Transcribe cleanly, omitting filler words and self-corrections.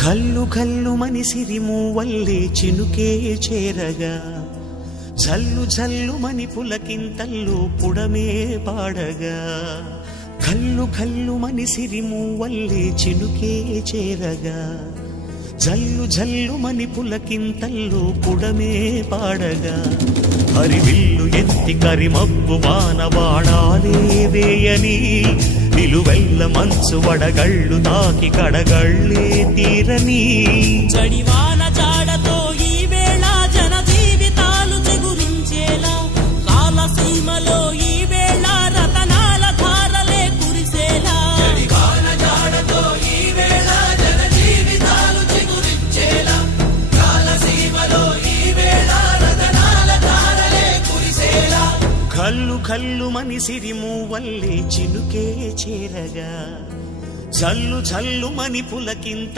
కల్లు కల్లు మని సిరిమూవల్లే చినుకే చేరగా జల్లు జల్లు మని పులకింతల్లు పుడమే పాడగా కల్లు కల్లు మని సిరిమూవల్లే చినుకే చేరగా జల్లు జల్లు మని పులకింతల్లు పుడమే పాడగా హరివిల్లు ఎత్తి కరిమబ్బు వానవాడాలే వేయని నిలువెల్ల మంచు వడగళ్ళు తాకి కడగళ్ళే తీరని చడివాన జాడతో ఈ వేళ జన జీవితాలు చిగురించేలా కాలసీమలో ఈ వేళ రతనాల ధారలే కురిసేలా చడివాన జాడతో ఈ వేళ జన జీవితాలు చిగురించేలా కాలసీమలో ఈ వేళ రతనాల ధారలే కురిసేలా కల్లు కల్లు మని సిరిమూవల్లే చినుకే చేరగా జల్లు జల్లు మని పులకింత